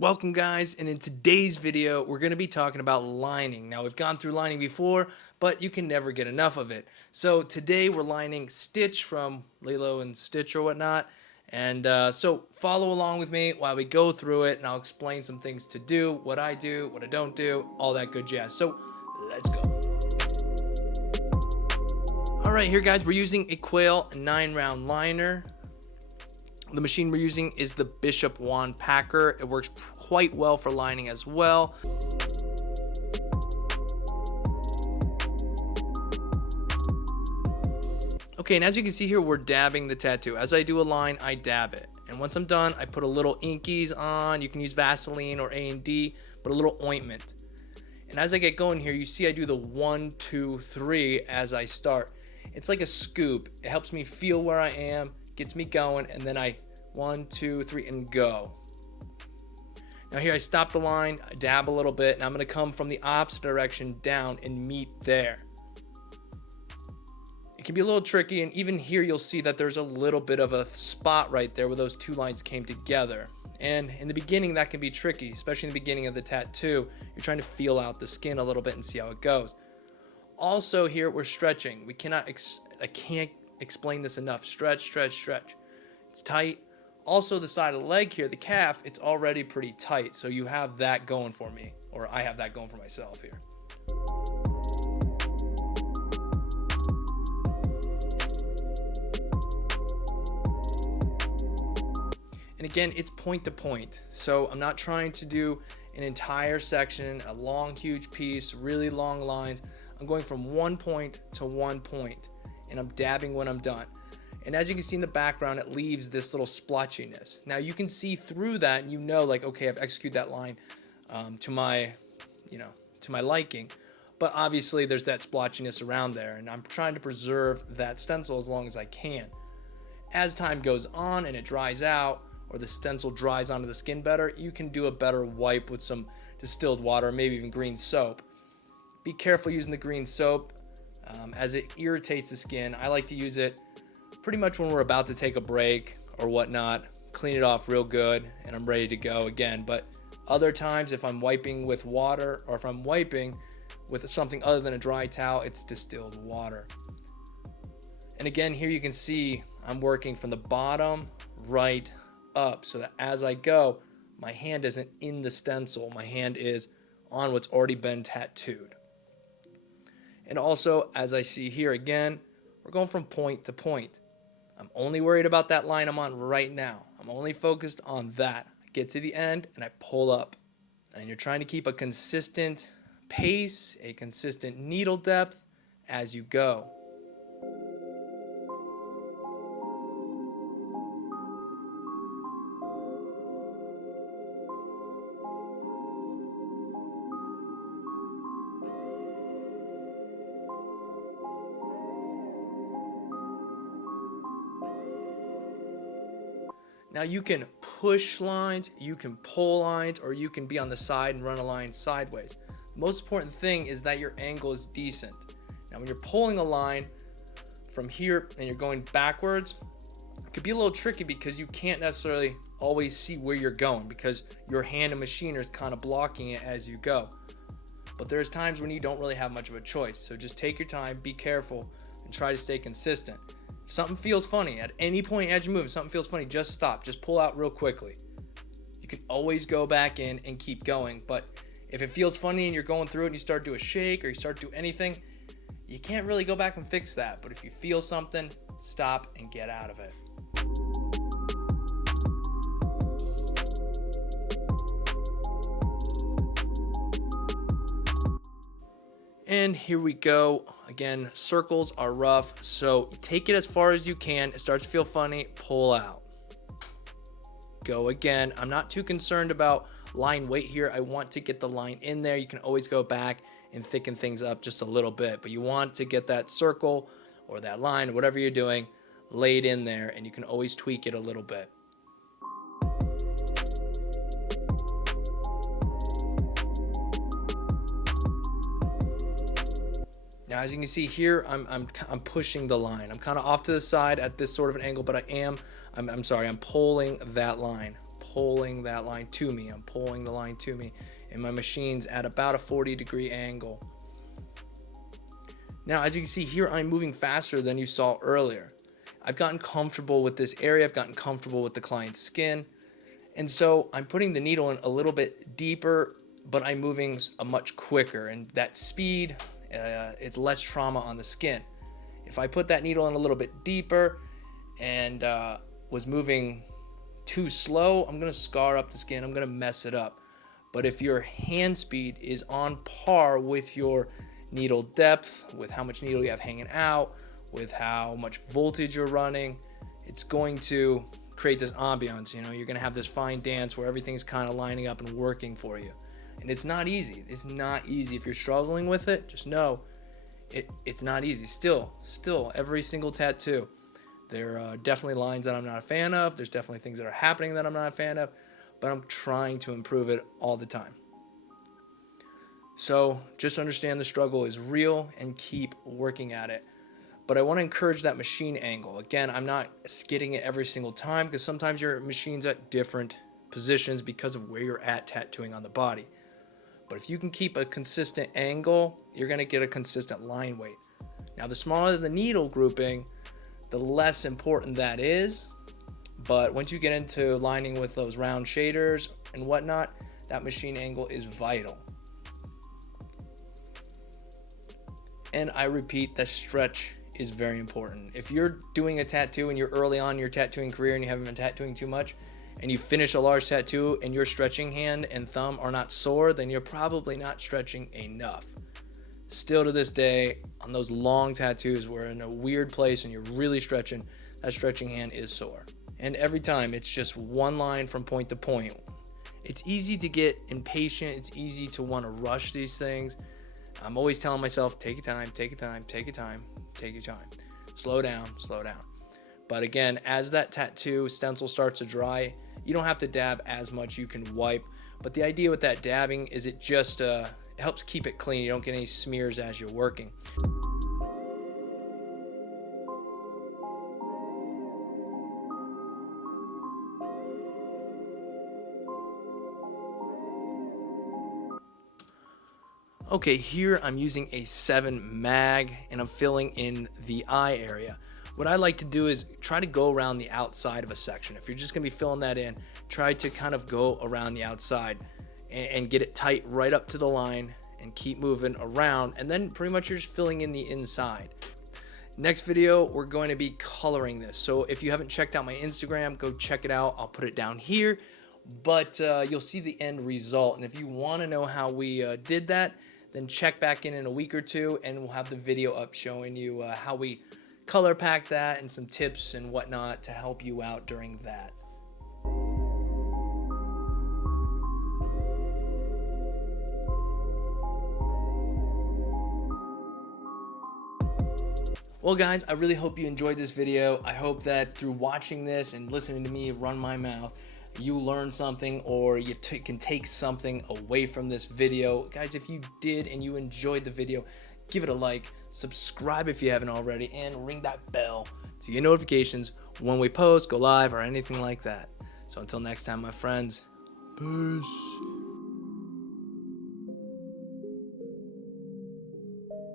Welcome guys, and in today's video we're going to be talking about lining. Now we've gone through lining before, but you can never get enough of it. So today we're lining Stitch from Lilo and Stitch or whatnot, and so follow along with me while we go through it, and I'll explain some things to do, what I don't do, all that good jazz. So let's go. Alright, here guys, we're using a Quail 9-round liner. The machine we're using is the Bishop Wand Packer. It works quite well for lining as well. Okay, and as you can see here, we're dabbing the tattoo. As I do a line, I dab it. And once I'm done, I put a little inkies on. You can use Vaseline or A&D, but a little ointment. And as I get going here, you see I do the 1, 2, 3 as I start. It's like a scoop. It helps me feel where I am, gets me going, and then I 1, 2, 3 and go. Now here I stop the line, I dab a little bit, and I'm going to come from the opposite direction down and meet there. It can be a little tricky, and even here you'll see that there's a little bit of a spot right there where those two lines came together. And in the beginning that can be tricky, especially in the beginning of the tattoo. You're trying to feel out the skin a little bit and see how it goes. Also here we're stretching. I can't explain this enough. Stretch, stretch, stretch. It's tight. Also the side of the leg here, the calf, it's already pretty tight. So you have that going for me, or I have that going for myself here. And again, it's point to point. So I'm not trying to do an entire section, a long, huge piece, really long lines. I'm going from one point to one point, and I'm dabbing when I'm done. And as you can see in the background, it leaves this little splotchiness. Now you can see through that, and you know, like, okay, I've executed that line to my liking. But obviously there's that splotchiness around there, and I'm trying to preserve that stencil as long as I can. As time goes on and it dries out, or the stencil dries onto the skin better, you can do a better wipe with some distilled water, maybe even green soap. Be careful using the green soap as it irritates the skin. I like to use it pretty much when we're about to take a break or whatnot, clean it off real good, and I'm ready to go again. But other times, if I'm wiping with water, or if I'm wiping with something other than a dry towel, it's distilled water. And again, here you can see I'm working from the bottom right up, so that as I go, my hand isn't in the stencil. My hand is on what's already been tattooed. And also, as I see here again, we're going from point to point. I'm only worried about that line I'm on right now. I'm only focused on that. I get to the end and I pull up. And you're trying to keep a consistent pace, a consistent needle depth as you go. Now you can push lines, you can pull lines, or you can be on the side and run a line sideways. The most important thing is that your angle is decent. Now when you're pulling a line from here and you're going backwards, it could be a little tricky because you can't necessarily always see where you're going because your hand and machine is kind of blocking it as you go. But there's times when you don't really have much of a choice. So just take your time, be careful, and try to stay consistent. If something feels funny at any point as you move, if something feels funny, just stop, just pull out real quickly. You can always go back in and keep going, but if it feels funny and you're going through it and you start to do a shake or you start to do anything, you can't really go back and fix that. But if you feel something, stop and get out of it. And here we go. Again, circles are rough, so take it as far as you can. It starts to feel funny, pull out. Go again. I'm not too concerned about line weight here. I want to get the line in there. You can always go back and thicken things up just a little bit, but you want to get that circle or that line, whatever you're doing, laid in there, and you can always tweak it a little bit. Now, as you can see here, I'm pushing the line. I'm kind of off to the side at this sort of an angle, but I'm pulling that line. pulling that line to me. I'm pulling the line to me, and my machine's at about a 40-degree angle. Now, as you can see here, I'm moving faster than you saw earlier. I've gotten comfortable with this area. I've gotten comfortable with the client's skin. And so I'm putting the needle in a little bit deeper, but I'm moving much quicker. And that speed, it's less trauma on the skin. If I put that needle in a little bit deeper and was moving too slow, I'm going to scar up the skin. I'm going to mess it up. But if your hand speed is on par with your needle depth, with how much needle you have hanging out, with how much voltage you're running, it's going to create this ambiance. You know, you're going to have this fine dance where everything's kind of lining up and working for you. And it's not easy. It's not easy. If you're struggling with it, just know it's not easy. Still, every single tattoo, there are definitely lines that I'm not a fan of. There's definitely things that are happening that I'm not a fan of, but I'm trying to improve it all the time. So just understand the struggle is real and keep working at it. But I want to encourage that machine angle. Again, I'm not skidding it every single time because sometimes your machine's at different positions because of where you're at tattooing on the body. But if you can keep a consistent angle, you're going to get a consistent line weight. Now, the smaller the needle grouping, the less important that is. But once you get into lining with those round shaders and whatnot, that machine angle is vital. And I repeat, that stretch is very important. If you're doing a tattoo and you're early on in your tattooing career and you haven't been tattooing too much, and you finish a large tattoo and your stretching hand and thumb are not sore, then you're probably not stretching enough. Still to this day, on those long tattoos where in a weird place and you're really stretching, that stretching hand is sore. And every time it's just one line from point to point. It's easy to get impatient. It's easy to want to rush these things. I'm always telling myself, take your time, take your time, take your time, take your time. Slow down, slow down. But again, as that tattoo stencil starts to dry, you don't have to dab as much. You can wipe. But the idea with that dabbing is it just it helps keep it clean. You don't get any smears as you're working. Okay, here I'm using a 7 mag and I'm filling in the eye area. What I like to do is try to go around the outside of a section. If you're just gonna be filling that in, try to kind of go around the outside and get it tight right up to the line and keep moving around, and then pretty much you're just filling in the inside. Next video, we're going to be coloring this. So if you haven't checked out my Instagram, go check it out. I'll put it down here, but you'll see the end result. And if you wanna know how we did that, then check back in a week or two and we'll have the video up showing you how we color pack that and some tips and whatnot to help you out during that. Well guys, I really hope you enjoyed this video. I hope that through watching this and listening to me run my mouth, you learned something or you can take something away from this video. Guys, if you did and you enjoyed the video, give it a like, subscribe if you haven't already, and ring that bell to get notifications when we post, go live, or anything like that. So until next time, my friends, peace.